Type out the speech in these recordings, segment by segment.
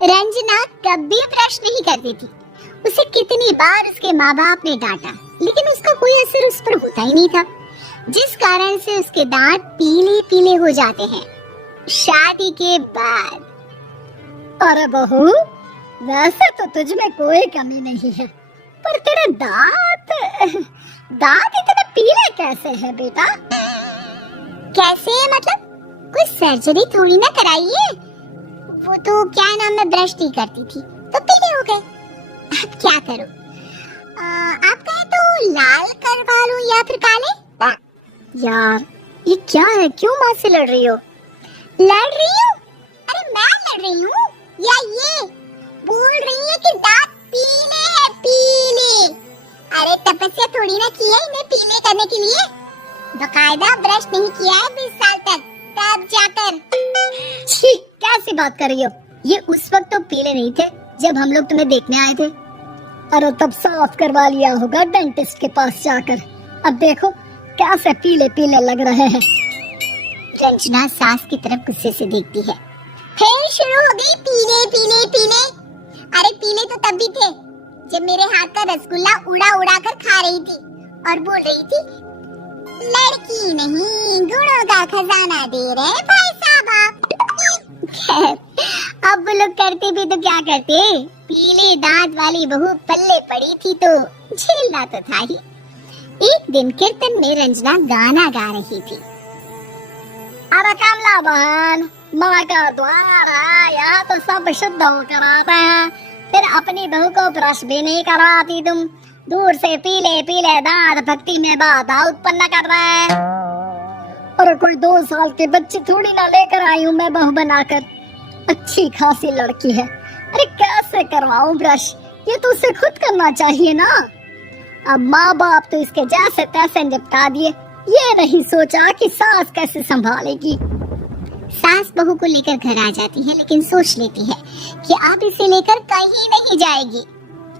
रंजना कभी ब्रश नहीं करती थी। उसे कितनी बार उसके माँ बाप ने डांटा, लेकिन उसका कोई असर उस पर होता ही नहीं था, जिस कारण से उसके दांत पीले पीले हो जाते हैं। शादी के बाद। अरे बहू, वैसे तो तुझ में कोई कमी नहीं है, पर तेरे दांत इतने पीले कैसे हैं बेटा? कैसे है मतलब? कोई सर्जरी थोड़ी ना कराई है। वो तो क्या नाम, मैं ब्रश नहीं करती थी तो पीले हो गए। अब क्या करूं? आप कहें तो लाल करवा लूं या फिर काले? यार ये क्या है, क्यों माँ से लड़ रही हो? लड़ रही हूँ? अरे मैं लड़ रही हूँ या ये बोल रही है कि दांत पीले हैं, पीले। अरे तपस्या थोड़ी ना की है इन्हें पीले करने के लिए। बकायदा ब्रश नहीं किया है 20 साल तक, तब जाकर। छी, कैसी बात कर रही हो? ये उस वक्त तो पीले नहीं थे जब हम लोग तुम्हें देखने आए थे। अरे तब साफ करवा लिया होगा डेंटिस्ट के पास जाकर। अब देखो कैसे पीले पीले लग रहे हैं। रंजना सास की तरफ गुस्से से देखती है। फिर शुरू हो गई पीले पीले पीले। अरे पीले तो तब भी थे जब मेरे हाथ का रसगुल्ला उड़ा उड़ा कर खा रही थी और बोल रही थी, लड़की नहीं गुणों का खजाना दे रहे भाई साहब आप। अब वो लोग करते भी तो क्या करते, पीले दांत वाली बहू पल्ले पड़ी थी तो झेलना तो था ही। एक दिन कीर्तन में रंजना गाना गा रही थी। अरे कमला बहन, माँ का द्वार आया तो सब शुद्ध होकर आते हैं, फिर अपनी बहू को ब्रश भी नहीं कराती तुम। दूर से पीले पीले दांत भक्ति में बाधा उत्पन्न कर रहे हैं। अरे कोई 2 साल के बच्चे थोड़ी ना लेकर आई हूँ मैं बहू बनाकर। अच्छी खासी लड़की है, अरे कैसे करवाऊं ब्रश? ये तो उसे खुद करना चाहिए ना। अब माँ बाप तो इसके जैसे तैसे निपटा दिए, ये नहीं सोचा कि सास कैसे संभालेगी। सास बहू को लेकर घर आ जाती है, लेकिन सोच लेती है कि अब इसे लेकर कहीं नहीं जाएगी।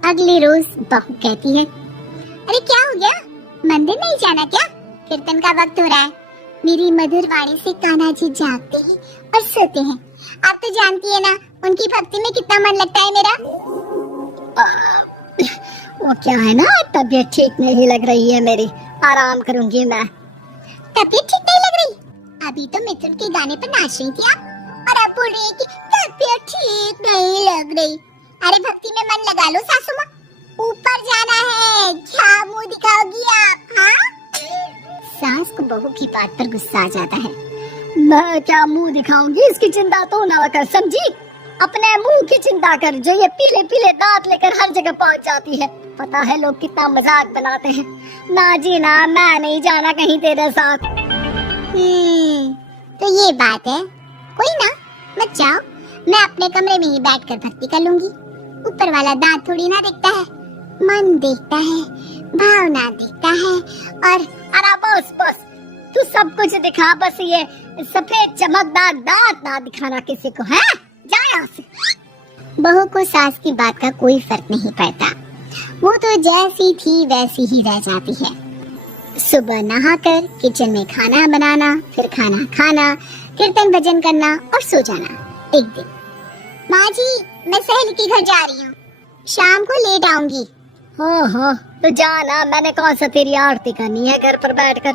अगले रोज बहू कहती है, अरे क्या हो गया, मंदिर नहीं जाना क्या? कीर्तन का वक्त हो रहा है। मेरी मधुर वाणी से कान्हा जी जागते हैं और सोते हैं। आप तो जानती है ना उनकी भक्ति में कितना मन लगता है मेरा। वो क्या है ना, तबीयत ठीक नहीं लग रही है मेरी, आराम करूंगी मैं। तबीयत ठीक नहीं लग रही? अभी तो मिथुन के गाने पर नाच रही थी आप, और अब बोल रही है कि तबीयत ठीक नहीं लग रही। अरे भक्ति में मन लगा लो सासू माँ, ऊपर जाना है, क्या मुंह दिखाओगी आप? हाँ? सास को बहू की बात पर गुस्सा आ जाता है। मैं क्या मुंह दिखाऊंगी, इसकी चिंता तो ना कर, समझी? अपने मुंह की चिंता कर, जो ये पीले पीले दांत लेकर हर जगह पहुंच जाती है। पता है लोग कितना मजाक बनाते हैं। ना जी ना, मैं नहीं जाना कहीं तेरे साथ। तो ये बात है। कोई ना, मत जाओ, मैं अपने कमरे में ही बैठकर भक्ति कर लूंगी। ऊपर वाला दांत थोड़ी ना देखता है, मन देखता है, भावना देखता है। और अरे बस बस, तू सब कुछ दिखा, बस ये सफेद चमकदार दांत ना दिखाना किसी को, है? जा यहाँ से। बहू को सास की बात का कोई फर्क नहीं पड़ता, वो तो जैसी थी वैसी ही रह जाती है। सुबह नहाकर किचन में खाना बनाना, फिर खाना खाना, कीर्तन भजन करना और सो जाना। एक दिन, माँ जी मैं सहेली के घर जा रही हूँ, शाम को लेट आऊंगी। हाँ, तो जाना, मैंने कौन सा तेरी आरती करनी है घर पर बैठकर।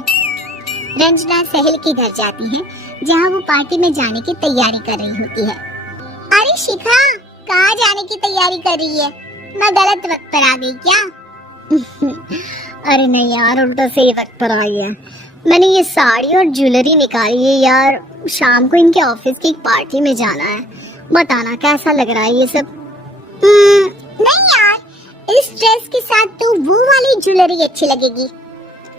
रंजना सहेली के घर जाती है, जहाँ वो पार्टी में जाने की तैयारी कर रही होती है। अरे शिखा, कहाँ जाने की तैयारी कर रही है? मैं गलत वक्त पर आ गई क्या? अरे नहीं यार, उल्टा सही वक्त पर आई है। मैंने ये साड़ी और ज्वेलरी निकाली है यार, शाम को इनके ऑफिस की एक पार्टी में जाना है। बताना कैसा लग रहा है ये सब? नहीं यार, इस ड्रेस के साथ तो वो वाली ज्वेलरी अच्छी लगेगी।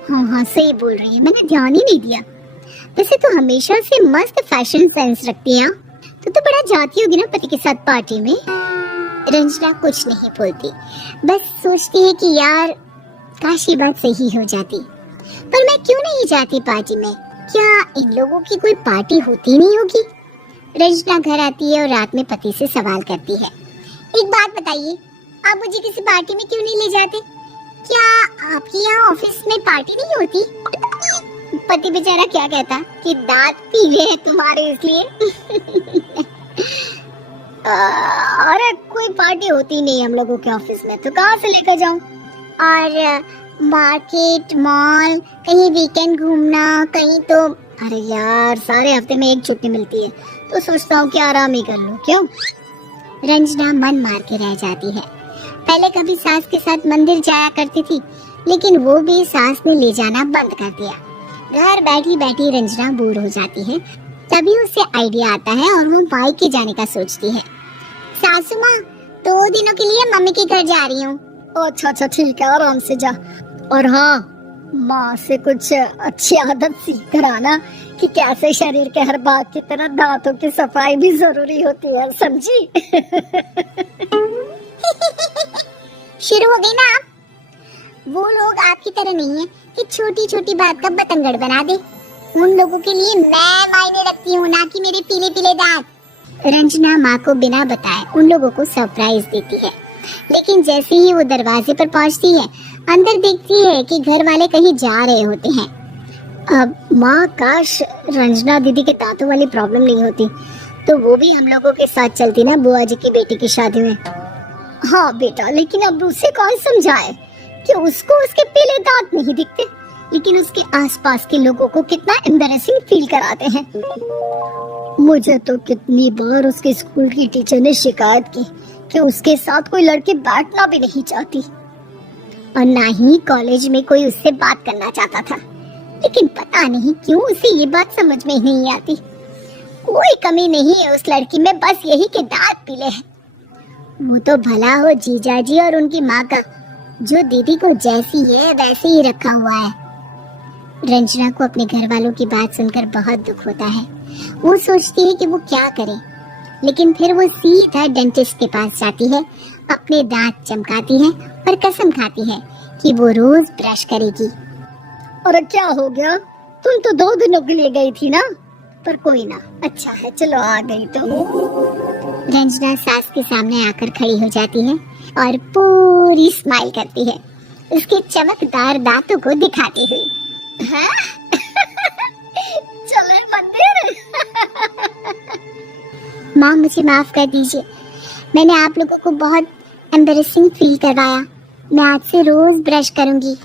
हाँ, सही बोल रही है, मैंने ध्यान ही नहीं दिया। वैसे तो हमेशा से मस्त फैशन सेंस रखती है। तो बड़ा जाती होगी ना पति के साथ पार्टी में। रंजना कुछ नहीं बोलती, बस सोचती है कि यार काश ये बात सही हो जाती, पर मैं क्यों नहीं जाती पार्टी में? क्या इन लोगों की कोई पार्टी होती नहीं होगी? रंजना घर आती है और रात में पति से सवाल करती है, एक बात बताइए, आप मुझे किसी पार्टी में क्यों नहीं ले जाते? क्या आपके यहाँ ऑफिस में पार्टी नहीं होती? पति बेचारा क्या कहता कि दांत पीले हैं तुम्हारे इसलिए। अरे कोई पार्टी होती नहीं हम लोगों के ऑफिस में, तो कहाँ से लेकर जाऊं? और मार्केट, मॉल, कहीं वीकेंड घूमना, कहीं तो। अरे यार सारे हफ्ते में एक छुट्टी मिलती है, तो सोचता हूँ कि आराम ही कर लूं। क्यों? रंजना मन मार के रह जाती है। पहले कभी सास के साथ मंदिर जाया करती थी, लेकिन वो भी सास ने ले जाना बंद कर दिया। घर बैठी बैठी रंजना बोर हो जाती है। तभी उसे आइडिया आता है और वो मायके जाने का सोचती है। सासू माँ, 2 दिनों के लिए मम्मी के घर जा रही हूँ। अच्छा अच्छा ठीक है, आराम से जा। और हाँ, माँ से कुछ अच्छी आदत सीख कर आना कि कैसे शरीर के हर भाग की तरह दांतों की सफाई भी जरूरी होती है, समझी? शुरू हो गई ना आप? वो लोग आपकी तरह नहीं है कि छोटी छोटी बात का बतंगड़ बना दे। उन लोगों के लिए मैं मायने रखती हूँ, ना कि मेरे पीले पीले दांत। रंजना माँ को बिना बताए उन लोगों को सरप्राइज देती है, लेकिन जैसे ही वो दरवाजे पर पहुँचती है, अंदर देखती है कि घर वाले कहीं जा रहे होते हैं। अब माँ, काश रंजना दीदी के दांतों वाली प्रॉब्लम नहीं होती, तो वो भी हम लोगों के साथ चलती ना बुआ जी की बेटी की शादी में। हाँ बेटा, लेकिन अब उसे कौन समझाए कि उसको उसके पीले दांत नहीं दिखते, लेकिन उसके आसपास के लोगों को कितना एम्बैरेसिंग फील कराते हैं। मुझे तो कितनी बार उसके स्कूल की टीचर ने शिकायत की कि उसके साथ कोई लड़की बैठना भी नहीं चाहती, और ना ही कॉलेज में कोई उससे बात करना चाहता था। लेकिन पता नहीं क्यों उसे ये बात समझ में ही नहीं आती। कोई कमी नहीं है उस लड़की में, बस यही कि दांत पीले हैं। वो तो भला हो जीजा जी और उनकी माँ का, जो दीदी को जैसी है वैसे ही रखा हुआ है। रंजना को अपने घर वालों की बात सुनकर बहुत दुख होता है। वो सोचती है कि वो क्या करे, लेकिन फिर वो सीधा डेंटिस्ट के पास जाती है, अपने दांत चमकाती है और कसम खाती है कि वो रोज ब्रश करेगी। और क्या हो गया? तुम तो 2 दिनों के लिए गई थी ना? पर कोई ना, अच्छा है, चलो आ गई तो। रंजना सास के सामने आकर खड़ी हो जाती है और पूरी स्माइल करती है, उसके चमकदार दांतों को दिखाती हुई। हाँ? चले मंदिर? माँ मुझे माफ कर दीजिए, मैंने आप लोगों को बहुत एम्बैरेसिंग फील करवाया। मैं आज से रोज ब्रश करूंगी।